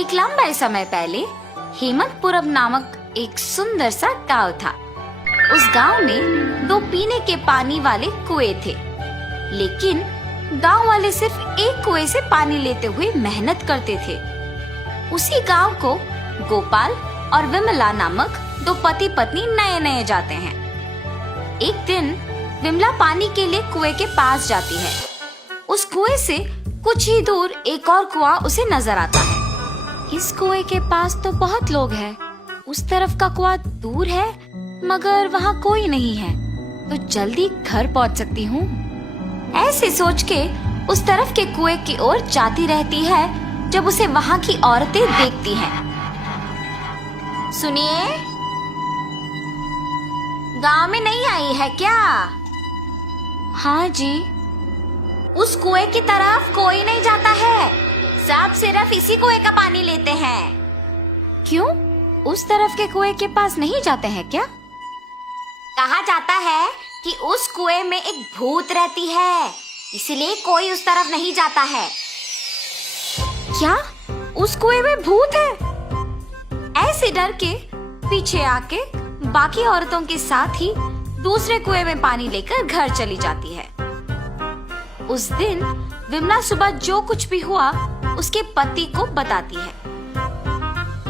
एक लंबे समय पहले हेमंतपुरम नामक एक सुंदर सा गांव था। उस गांव में 2 पीने के पानी वाले कुएं थे, लेकिन गांव वाले सिर्फ एक कुएं से पानी लेते हुए मेहनत करते थे। उसी गांव को गोपाल और विमला नामक 2 पति पत्नी नए नए जाते हैं। एक दिन विमला पानी के लिए कुएं के पास जाती है। उस कुएं से कुछ ही दूर एक और कुआं उसे नजर आता है। इस कुएं के पास तो बहुत लोग हैं, उस तरफ का कुआं दूर है मगर वहाँ कोई नहीं है, तो जल्दी घर पहुँच सकती हूँ। ऐसे सोच के उस तरफ के कुएं की ओर जाती रहती है जब उसे वहाँ की औरतें देखती हैं। सुनिए, गांव में नहीं आई है क्या? हाँ जी। उस कुएं की तरफ कोई नहीं जाता है, सब सिर्फ इसी कुएं का पानी लेते हैं। क्यों? उस तरफ के कुएं के पास नहीं जाते हैं क्या? कहा जाता है कि उस कुएं में एक भूत रहती है, इसलिए कोई उस तरफ नहीं जाता है। क्या उस कुएं में भूत है? ऐसे डर के पीछे आके बाकी औरतों के साथ ही दूसरे कुएं में पानी लेकर घर चली जाती है। उस दिन विमला सुबह जो कुछ भी हुआ उसके पति को बताती है।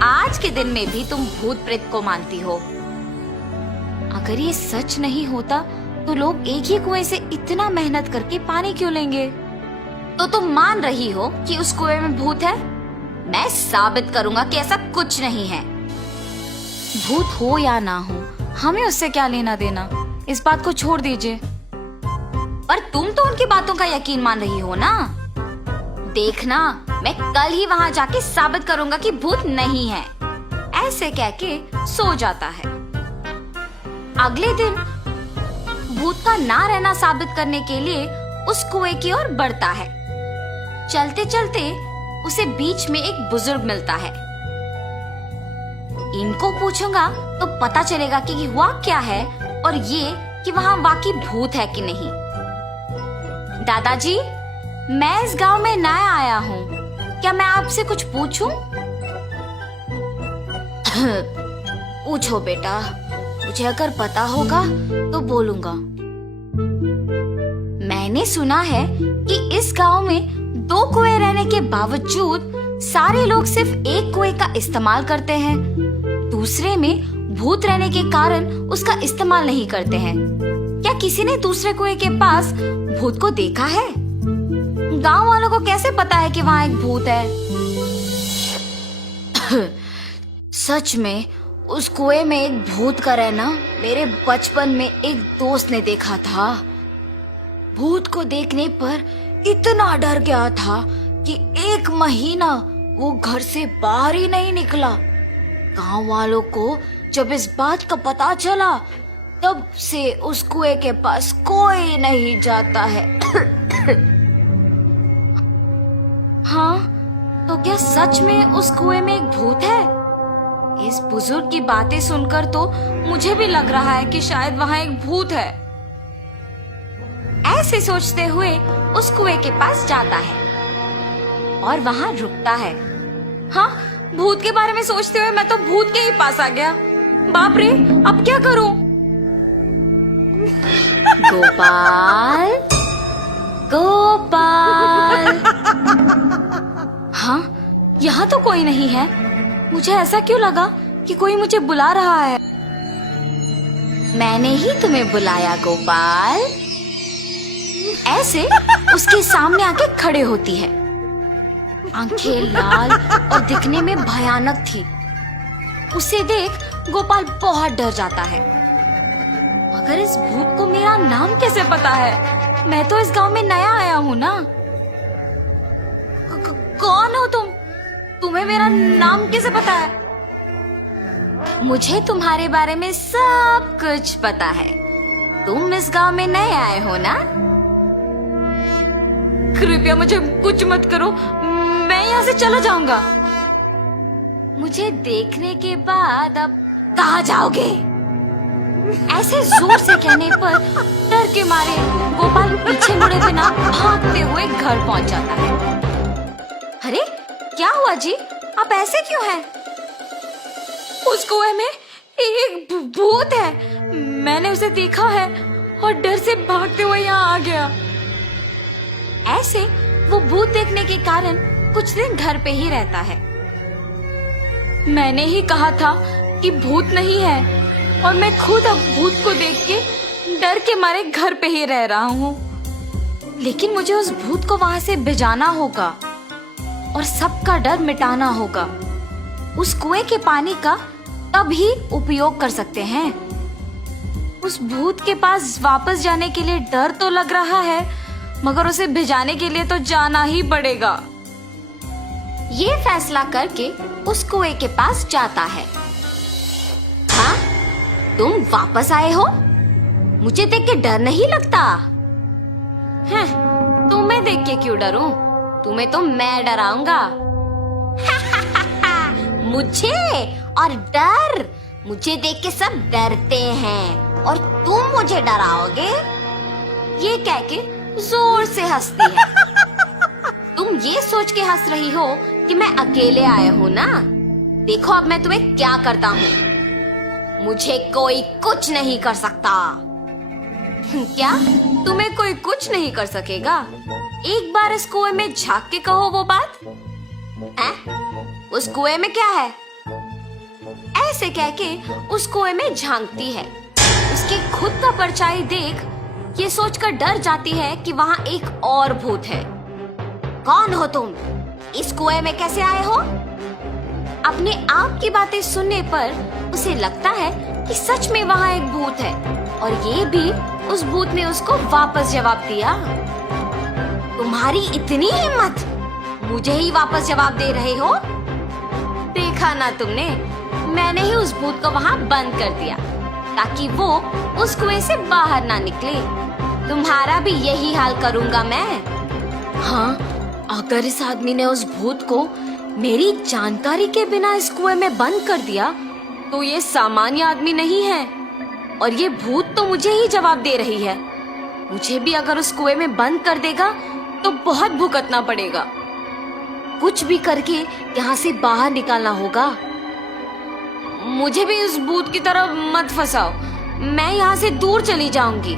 आज के दिन में भी तुम भूत प्रेत को मानती हो। अगर ये सच नहीं होता तो लोग एक ही कुएं से इतना मेहनत करके पानी क्यों लेंगे? तो तुम मान रही हो कि उस कुएं में भूत है? मैं साबित करूंगा कि ऐसा कुछ नहीं है। भूत हो या ना हो, हमें उससे क्या लेना देना, इस बात को छोड़ दीजिए। पर तुम तो उनकी बातों का यकीन मान रही हो ना? देखना, मैं कल ही वहाँ जाके साबित करूंगा कि भूत नहीं है। ऐसे कह के सो जाता है। अगले दिन भूत का ना रहना साबित करने के लिए उस कुएं की ओर बढ़ता है। चलते चलते उसे बीच में एक बुजुर्ग मिलता है। इनको पूछूंगा तो पता चलेगा कि हुआ क्या है और ये कि वहाँ वाकई भूत है कि नहीं। दादाजी, मैं इस गांव में नया आया हूँ, क्या मैं आपसे कुछ पूछूं? पूछो बेटा, मुझे अगर पता होगा तो बोलूंगा। मैंने सुना है कि इस गांव में 2 कुएं रहने के बावजूद सारे लोग सिर्फ एक कुएं का इस्तेमाल करते हैं, दूसरे में भूत रहने के कारण उसका इस्तेमाल नहीं करते हैं। क्या किसी ने दूसरे कुएं के पास भूत को देखा है? गांव वालों को कैसे पता है कि वहाँ एक भूत है? सच में उस कुएं में एक भूत का रहना मेरे बचपन में एक दोस्त ने देखा था। भूत को देखने पर इतना डर गया था कि 1 महीना वो घर से बाहर ही नहीं निकला। गांव वालों को जब इस बात का पता चला तब से उस कुएं के पास कोई नहीं जाता है। हाँ, तो क्या सच में उस कुएं में एक भूत है? इस बुजुर्ग की बातें सुनकर तो मुझे भी लग रहा है कि शायद वहाँ एक भूत है। ऐसे सोचते हुए उस कुएं के पास जाता है और वहाँ रुकता है। हाँ, भूत के बारे में सोचते हुए मैं तो भूत के ही पास आ गया। बाप रे, अब क्या करूं? गोपाल, गोपाल। हाँ, यहाँ तो कोई नहीं है। मुझे ऐसा क्यों लगा कि कोई मुझे बुला रहा है? मैंने ही तुम्हें बुलाया गोपाल। ऐसे उसके सामने आके खड़े होती है। आंखें लाल और दिखने में भयानक थी। उसे देख गोपाल बहुत डर जाता है। मगर इस भूत को मेरा नाम कैसे पता है? मैं तो इस गांव में नया आया हूँ ना। कौन हो तुम? तुम्हें मेरा नाम कैसे पता है? मुझे तुम्हारे बारे में सब कुछ पता है। तुम इस गांव में नए आए हो ना? कृपया मुझे कुछ मत करो, मैं यहाँ से चला जाऊंगा। मुझे देखने के बाद अब कहाँ जाओगे? ऐसे जोर से कहने पर डर के मारे गोपाल पीछे मुड़े बिना भागते हुए घर पहुंच जाता है। अरे क्या हुआ जी? आप ऐसे क्यों हैं? उस कुएं में एक भूत है। मैंने उसे देखा है और डर से भागते हुए यहाँ आ गया। ऐसे वो भूत देखने के कारण कुछ दिन घर पे ही रहता है। मैंने ही कहा था कि भूत नहीं है और मैं खुद अब भूत को देख के डर के मारे घर पे ही रह रहा हूँ। लेकिन मुझे उस भूत को वहां से भिजाना होगा और सबका डर मिटाना होगा। उस कुएं के पानी का तभी उपयोग कर सकते हैं। उस भूत के पास वापस जाने के लिए डर तो लग रहा है, मगर उसे भिजाने के लिए तो जाना ही पड़ेगा। ये फैसला करके उस कुएं के पास जाता है। हाँ, तुम वापस आए हो? मुझे देख के डर नहीं लगता? हैं, तुम्हें देख के क्यों डरूं? तुम्हें तो मैं डराऊंगा। मुझे और डर? मुझे देख के सब डरते हैं और तुम मुझे डराओगे? ये कह के जोर से हंसती है। तुम ये सोच के हंस रही हो कि मैं अकेले आया हूँ ना? देखो अब मैं तुम्हें क्या करता हूँ। मुझे कोई कुछ नहीं कर सकता। क्या? तुम्हें कोई कुछ नहीं कर सकेगा? एक बार इस कुएं में झांक के कहो वो बात। उस कुएं में क्या है? ऐसे कह के उस कुएं में झांकती है। उसकी खुद का परछाई देख ये सोचकर डर जाती है कि वहाँ एक और भूत है। कौन हो तुम? इस कुएं में कैसे आए हो? अपने आप की बातें सुनने पर उसे लगता है कि सच में वहाँ एक भूत है और ये भी उस भूत ने उसको वापस जवाब दिया। तुम्हारी इतनी हिम्मत, मुझे ही वापस जवाब दे रहे हो? देखा ना तुमने, मैंने ही उस भूत को वहाँ बंद कर दिया ताकि वो उस कुएं से बाहर ना निकले। तुम्हारा भी यही हाल करूँगा मैं। हाँ, अगर इस आदमी ने उस भूत को मेरी जानकारी के बिना इस कुएं में बंद कर दिया तो ये सामान्य आदमी नहीं है और ये भूत तो मुझे ही जवाब दे रही है। मुझे भी अगर उस कुएं में बंद कर देगा तो बहुत भुगतना पड़ेगा। कुछ भी करके यहाँ से बाहर निकालना होगा। मुझे भी उस भूत की तरफ मत फंसाओ। मैं यहाँ से दूर चली जाऊंगी।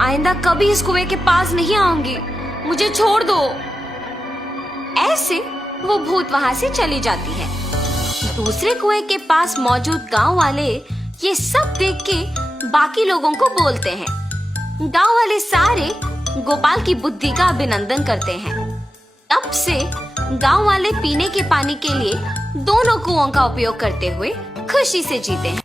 आइंदा कभी इस कुएं के पास नहीं आऊंगी। मुझे छोड़ दो। ऐसे वो भूत वहाँ से चली जाती है। दूसरे कुएं के पास मौजूद गांव वाले ये सब देख के बाकी लोगों को बोलते हैं। गांव वाले सारे गोपाल की बुद्धि का अभिनंदन करते हैं। तब से गांव वाले पीने के पानी के लिए दोनों कुओं का उपयोग करते हुए खुशी से जीते हैं।